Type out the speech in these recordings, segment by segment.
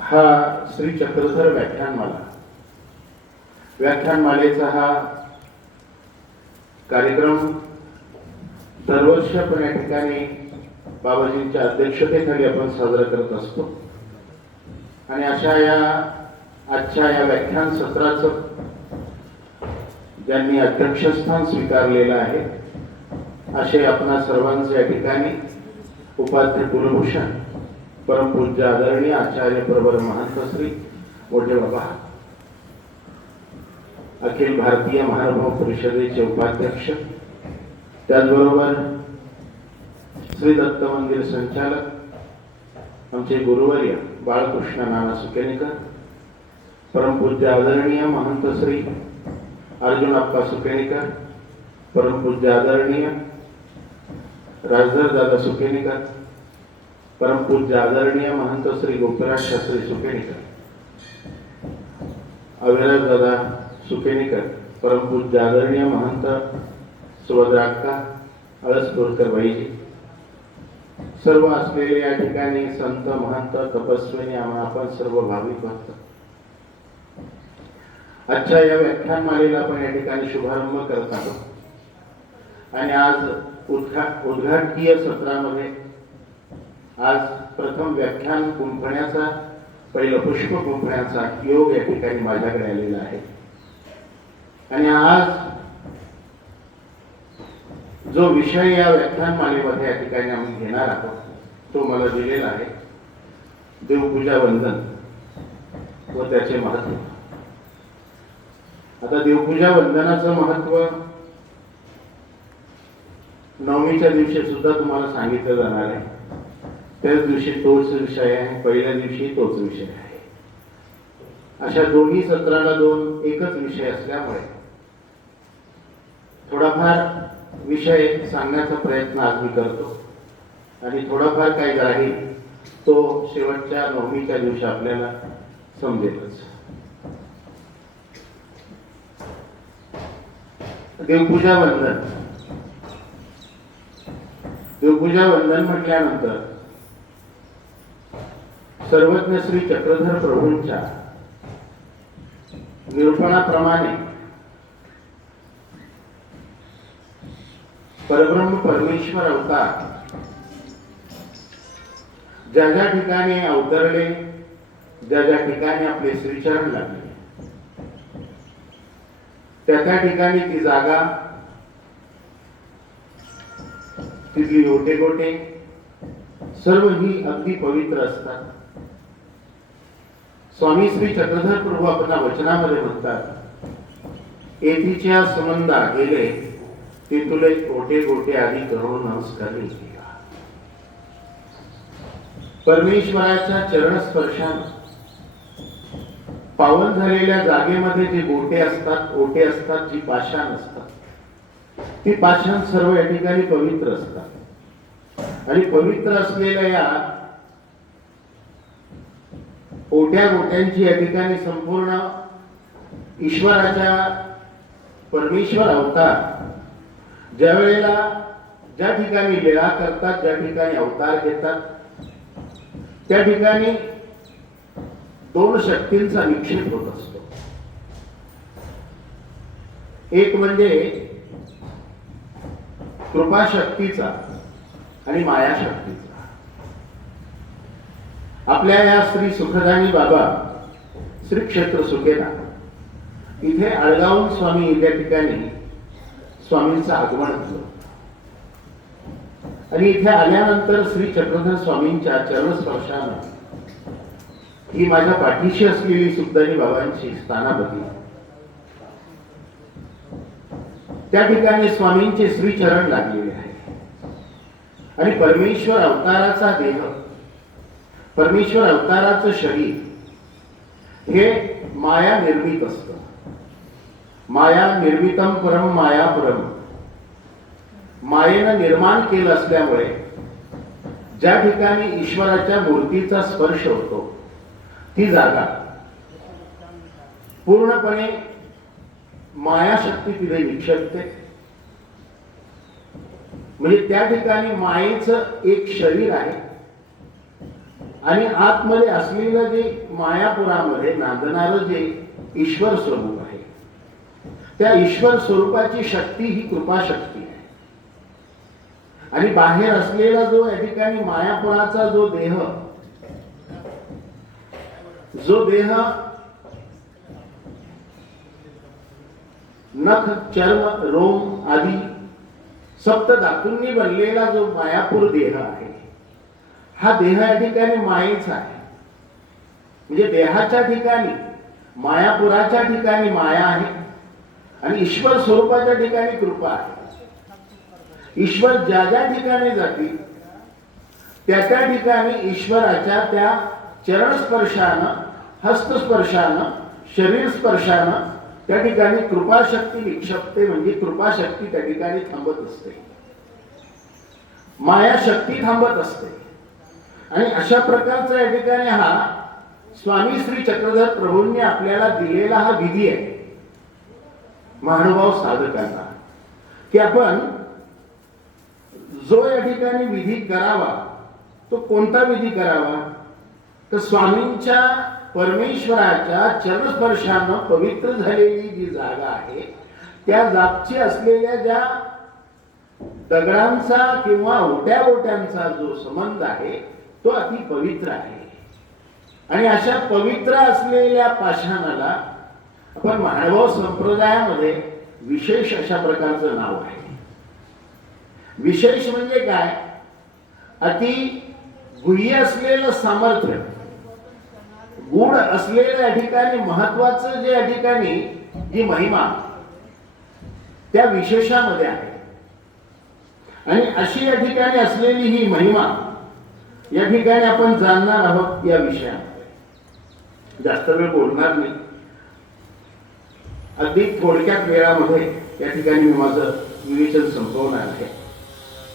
हा श्री चक्रधर व्याख्यानमालेचा हा कार्यक्रम दरवर्षी आपण या ठिकाणी बाबाजींच्या अध्यक्षतेखाली आपण साजरा करत असतो आणि आजच्या या व्याख्यान सत्राचं ज्यांनी अध्यक्षस्थान स्वीकारलेलं आहे असे आपणा सर्वांचे या ठिकाणी उपाध्याय कुलभूषण परमपूज्य आदरणीय आचार्य प्रवर महंत श्री मोठे बाबा अखिल भारतीय महानुभाव परिषदेचे उपाध्यक्ष, त्याचबरोबर श्री दत्त मंदिर संचालक आमचे गुरुवर्य बाळकृष्ण नाना सुकेनेकर, परमपूज्य आदरणीय महंत श्री अर्जुनप्पा सुकेनेकर, परमपूज्य आदरणीय राजधर दादा सुकेनेकर, परमपूज्य आदरणीय महंत श्री गोपीनाथ शास्त्री सुकेनेकर, अविराज दादा सुकेनेकर, परमपूज्य आदरणीय महंत सुभद्राक्का अळसपूरकर बाईजी, सर्व असलेले या ठिकाणी संत महंत तपस्विनी आपण सर्व भाविक भक्त आजच्या या व्याख्यानमालेला आपण या ठिकाणी शुभारंभ करत आहोत आणि आज उद्घाटकीय सत्रामध्ये आज प्रथम व्याख्यान गुंफण्याचा, पहिलं पुष्प गुंफण्याचा योग या ठिकाणी माझ्याकडे आलेला आहे आणि आज जो विषय या व्याख्यानमालेमध्ये या ठिकाणी आम्ही घेणार आहोत तो मला दिलेला आहे देवपूजा वंदन व त्याचे महत्त्व. आता देवपूजा वंदनाचं महत्त्व नवमीच्या दिवशी सुद्धा तुम्हाला सांगितलं जाणार आहे. त्याच दिवशी तोच विषय आहे, पहिल्या दिवशी तोच विषय आहे. अशा दोन्ही सत्राला एकच विषय असल्यामुळे थोडाफार विषय सांगण्याचा प्रयत्न आज मी करतो आणि थोडाफार काय राहील तो शेवटच्या नवमीच्या दिवशी आपल्याला समजेलच. देवपूजा वंदन म्हटल्यानंतर सर्वज्ञ श्री चक्रधर प्रभूंच्या निरूपणाप्रमाणे परब्रह्म परमेश्वर अवतार ज्या ज्या ठिकाणी अवतरले, ज्या ज्या ठिकाणी आपले श्रीचरण लागले, त्या ठिकाणी ती जागा, तिथली ओटे सर्व ही अगदी पवित्र असतात. स्वामी श्री चक्रधर प्रभू आपल्या वचनामध्ये म्हणतात, येथीच्या संबंधा गेले ते तुले ओटे आधी करून नमस्कार केला. परमेश्वराच्या चरणस्पर्शाने पावन झालेल्या जागेमध्ये जे ओटे असतात, जी पाषाण असतात, ती पाषाण सर्व या ठिकाणी पवित्र असतात आणि पवित्र असलेल्या या ओट्यांची या ठिकाणी संपूर्ण ईश्वराच्या परमेश्वर अवतार ज्या वेळेला ज्या ठिकाणी लीला करतात, ज्या ठिकाणी अवतार घेतात, त्या ठिकाणी दोन शक्तींचा निक्षेप होत असतो. एक म्हणजे कृपा शक्तीचा आणि माया शक्तीचा. आपल्या या श्री सुखदानी बाबा श्री क्षेत्र सुकेना इथे आळगावून स्वामी या ठिकाणी स्वामींचं आगमन झालं आणि इथे आल्यानंतर श्री चक्रधर स्वामींच्या चरणस्पर्शाने ही माझ्या पाठीशी असलेली सुखदानी बाबांची स्थानापती, त्या ठिकाणी स्वामींचे श्रीचरण लागलेले आहे आणि परमेश्वर अवताराचा देह, परमेश्वर अवताराचं शरीर हे माया निर्मित असतं. माया निर्मितम परम माया परम, मायेनं निर्माण केलं असल्यामुळे ज्या ठिकाणी ईश्वराच्या मूर्तीचा स्पर्श होतो ती जागा पूर्णपणे माया शक्ती तिथे निक्षेपते. म्हणजे त्या ठिकाणी मायेचं एक शरीर आहे आणि आतमध्ये असलेलं जे मायापुरामध्ये नांदणारं जे ईश्वर स्वरूप आहे, त्या ईश्वर स्वरूपाची शक्ती ही कृपा शक्ती आहे. आणि बाहेर असलेला जो या ठिकाणी मायापुराचा जो देह नख चर्म रोम आदी सप्त धातूंनी बनलेला जो मायापूर देह आहे, हा देह या ठिकाणी मायेचा आहे. म्हणजे देहाच्या ठिकाणी मायापुराच्या ठिकाणी माया आहे आणि ईश्वर स्वरूपाच्या ठिकाणी कृपा आहे. ईश्वर ज्या ज्या ठिकाणी जातील त्या त्या ठिकाणी ईश्वराच्या त्या चरणस्पर्शानं, हस्तस्पर्शानं, शरीर स्पर्शानं त्या ठिकाणी कृपाशक्ती विक्षिप्ते, म्हणजे कृपाशक्ती त्या ठिकाणी थांबत असते, माया शक्ती थांबत असते. आणि अशा प्रकारचा या ठिकाणी हा स्वामी श्री चक्रधर प्रभूंनी आपल्याला दिलेला हा विधी आहे महानुभाव साधकांना, की आपण जो या ठिकाणी विधी करावा तो कोणता विधी करावा, तर स्वामींच्या परमेश्वराच्या चरणस्पर्शानं पवित्र झालेली जी जागा आहे त्या जागची असलेल्या ज्या दगडांचा किंवा ओट्यांचा जो संबंध आहे तो अति पवित्र आहे. आणि अशा पवित्र असलेल्या पाषाणाला आपण महानुभाव संप्रदायामध्ये विशेष अशा प्रकारचं नाव आहे. विशेष म्हणजे काय, अति गुह्य असलेलं सामर्थ्य, गुण असलेलं या ठिकाणी महत्वाचं जे या ठिकाणी जी महिमा त्या विशेषामध्ये आहे. आणि अशी या ठिकाणी असलेली ही महिमा या ठिकाणी आपण जाणणार आहोत या विषयामध्ये. जास्त वेळ बोलणार नाही, अगदी थोडक्यात वेळामध्ये या ठिकाणी मी माझं विवेचन संपवणार आहे.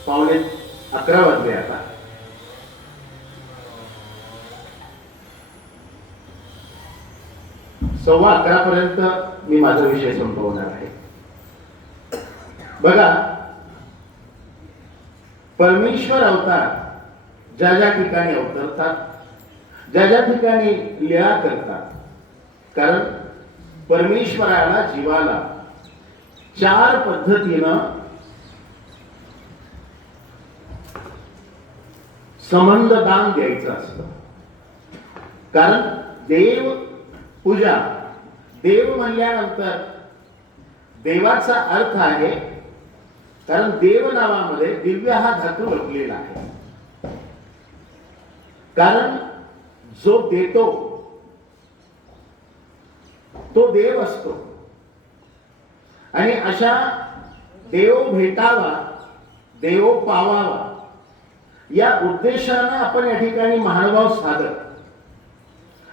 11:15 वाजले आता. सव्वा 11 पर्यंत मी माझा विषय संपवणार आहे. बघा, परमेश्वर अवतार ज्या ज्या ठिकाणी अवतरतात, ज्या ज्या ठिकाणी लीळा करतात, कारण परमेश्वराला जीवाला 4 पद्धतीनं संबंध दान द्यायचं असतं. कारण देव पूजा, देव म्हणल्यानंतर देवाचा अर्थ आहे, कारण देव नावामध्ये दिव्य हा धातू लपलेला आहे. कारण जो देतो तो देव असतो. आणि अशा देव भेटावा, देव पावावा या उद्देशानं आपण या ठिकाणी महानुभाव साधक,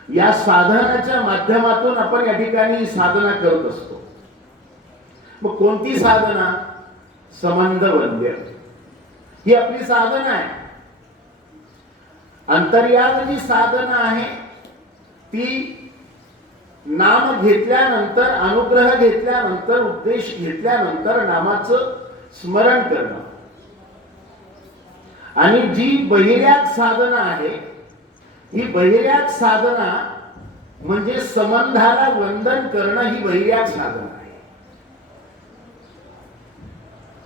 या साधनाच्या माध्यमातून आपण या ठिकाणी साधना करत असतो. मग कोणती साधना? संबंध वंद्य ही आपली साधना आहे. अंतर्याग जी साधना आहे ती नाम घेतल्यानंतर, अनुग्रह घेतल्यानंतर, उपदेश घेतल्यानंतर नामाचं स्मरण करणं. आणि जी बहिर्याग साधना आहे ही बहिर्याग साधना म्हणजे संबंधाला वंदन करणं, ही बहिर्याग साधना आहे.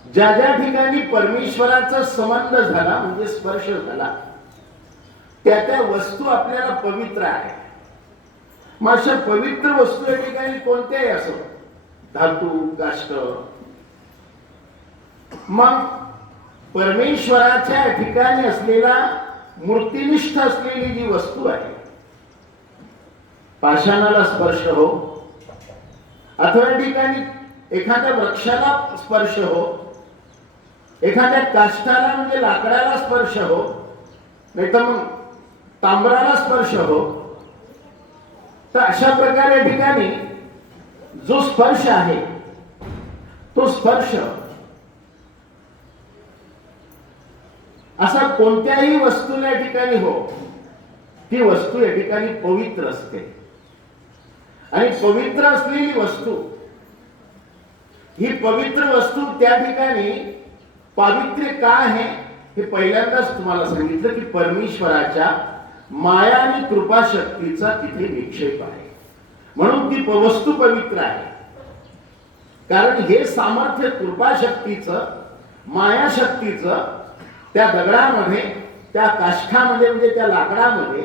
ज्या ज्या ठिकाणी परमेश्वराचा संबंध झाला म्हणजे स्पर्श झाला त्या त्या वस्तू आपल्याला पवित्र आहे. मग अशा पवित्र वस्तू या ठिकाणी कोणत्याही असो, धातू, काष्ट, मग परमेश्वराच्या ठिकाणी असलेला मूर्तिनिष्ठ असलेली जी वस्तू आहे, पाषाणाला स्पर्श हो, अथवा ठिकाणी एखाद्या वृक्षाला स्पर्श हो, एखाद्या काष्टाला म्हणजे लाकडाला स्पर्श हो, नाही तर मग तांबराला स्पर्श हो, तर अशा प्रकारे ठिकाणी जो स्पर्श आहे तो स्पर्श असा कोणत्याही वस्तूला या ठिकाणी हो, ती वस्तू या ठिकाणी पवित्र असते. आणि पवित्र असलेली वस्तू, ही पवित्र वस्तू त्या ठिकाणी पावित्र्य का आहे हे पहिल्यांदाच तुम्हाला सांगितलं की परमेश्वराच्या माया आणि कृपा शक्तीचा तिथे निक्षेप आहे. म्हणून ती वस्तू पवित्र आहे. कारण हे सामर्थ्य कृपा शक्तीचं, माया शक्तीचं त्या दगडामध्ये, त्या काष्ठामध्ये म्हणजे त्या लाकडामध्ये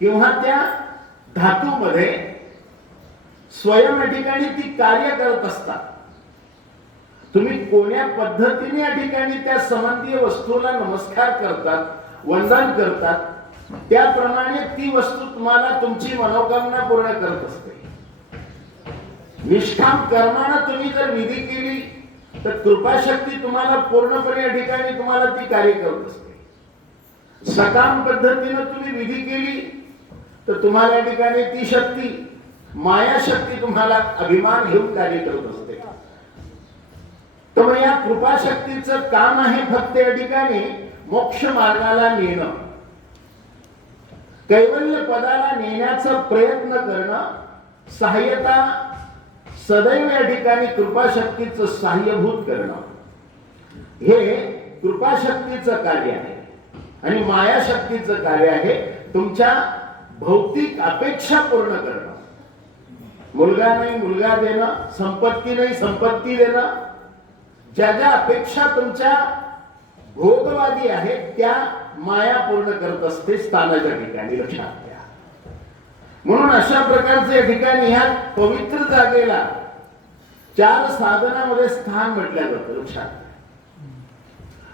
किंवा त्या धातूमध्ये स्वयं या ठिकाणी ती कार्य करत असतात. तुम्ही कोण्या पद्धतीने या ठिकाणी त्या संबंधीय वस्तूला नमस्कार करतात, वंदन करतात, त्याप्रमाणे ती वस्तू तुम्हाला तुमची मनोकामना पूर्ण करत असते. निष्काम कर्मानं तुम्ही जर विधी केली तर कृपाशक्ती तुम्हाला पूर्णपणे या ठिकाणी तुम्हाला ती कार्य करत असते. सकाम पद्धतीनं तुम्ही विधी केली तर तुम्हाला या ठिकाणी ती शक्ती, माया शक्ती तुम्हाला अभिमान घेऊन कार्य करत असते. तर मग या कृपाशक्तीचं काम आहे फक्त या ठिकाणी मोक्ष मार्गाला नेणं, कैवल्य पदाला नेण्याचा प्रयत्न करणं, सहाय्यता सदैव या ठिकाणी कृपाशक्तीचं सहाय्यभूत करणं, हे कृपाशक्तीचं कार्य आहे. आणि मायाशक्तीचं कार्य आहे तुमच्या भौतिक अपेक्षा पूर्ण करणं. मुलगा नाही मुलगा देणं, संपत्ती नाही संपत्ती देणं, ज्या ज्या अपेक्षा तुमच्या भोगवादी आहेत त्या माया पूर्ण करत असते स्थानाच्या ठिकाणी, लक्षात घ्या. म्हणून अशा प्रकारचे या ठिकाणी ह्या पवित्र जागेला 4 साधनामध्ये स्थान म्हटलं जातं, लक्षात घ्या.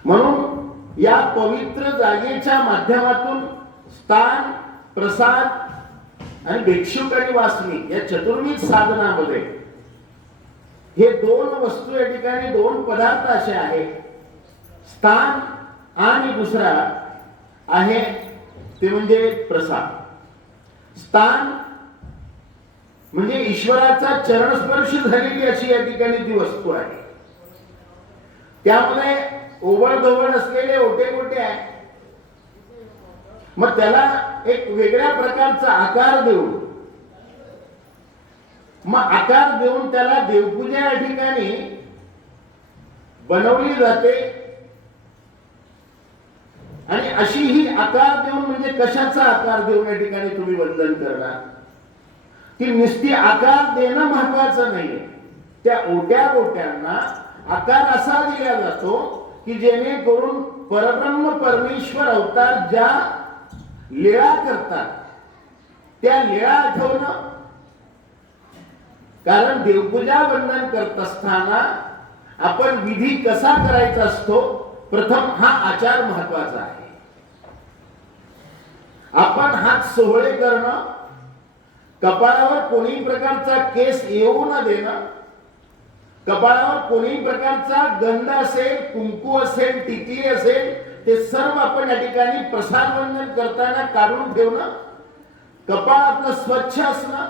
म्हणून या पवित्र जागेच्या माध्यमातून स्थान, प्रसाद आणि भिक्षुक आणि वासनिक या चतुर्विध साधनामध्ये हे 2 वस्तू या ठिकाणी 2 पदार्थ असे आहेत. स्थान आणि दुसरा आहे ते म्हणजे प्रसाद. स्थान म्हणजे ईश्वराचा चरणस्पर्श झालेली अशी या ठिकाणी ती वस्तू आहे. त्यामध्ये ओबळधोबळ असलेले ओटे आहे. मग त्याला एक वेगळ्या प्रकारचा आकार देऊन, त्याला देवपूजा या ठिकाणी बनवली जाते. आणि अशी ही आकार देऊन म्हणजे कशाचा आकार देऊन या ठिकाणी तुम्ही वंदन करणार, की नुसती आकार देणं महत्वाचं नाहीये. त्या ओट्यांना आकार असा दिला जातो की जेणेकरून परब्रह्म परमेश्वर अवतार ज्या लीळा करतात त्या लीळा आठवणं. कारण देवपूजा वंदन करत असताना आपण विधी कसा करायचा असतो, प्रथम हा आचार महत्वाचा आहे. आपण हात सोहळे करणं, कपाळावर कोणीही प्रकारचा केस येऊ न देणं, कपाळावर कोणीही प्रकारचा गंध असेल, कुंकू असेल, टिकली असेल, ते सर्व आपण या ठिकाणी प्रसाद वंदन करताना काढून ठेवणं. कपाळ आपलं स्वच्छ असणं,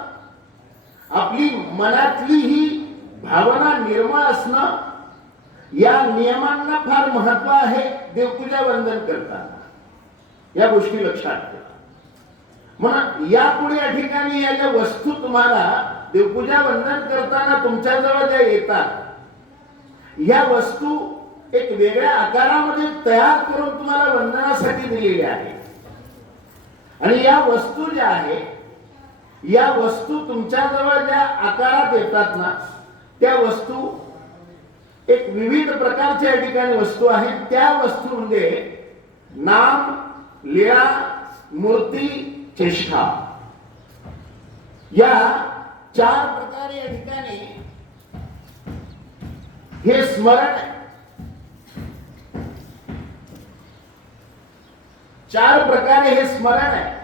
आपली मनातली ही भावना निर्मळ असणं, या नियमांना फार महत्व आहे देवपूजा वंदन करताना. या गोष्टी लक्षात ठेवा. म्हणून यापुढे या ठिकाणी या ज्या वस्तू तुम्हाला देवपूजा वंदन करताना तुमच्या जवळ ज्या येतात, या वस्तू एक वेगळ्या आकारामध्ये तयार करून तुम्हाला वंदनासाठी दिलेल्या आहेत. आणि या वस्तू ज्या आहे, या वस्तू तुमच्या जवळ ज्या आकारात येतात ना, त्या वस्तू एक विविध प्रकारच्या या ठिकाणी वस्तू आहेत. त्या वस्तूंमध्ये नाम, लीळा, मूर्ती, चेष्टा या 4 प्रकारे या ठिकाणी हे स्मरण आहे. 4 प्रकारे हे स्मरण आहे.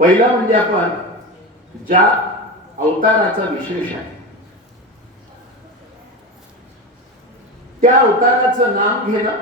पहिला म्हणजे आपण ज्या अवताराचा विशेष आहे त्या अवताराचं नाम घेणं,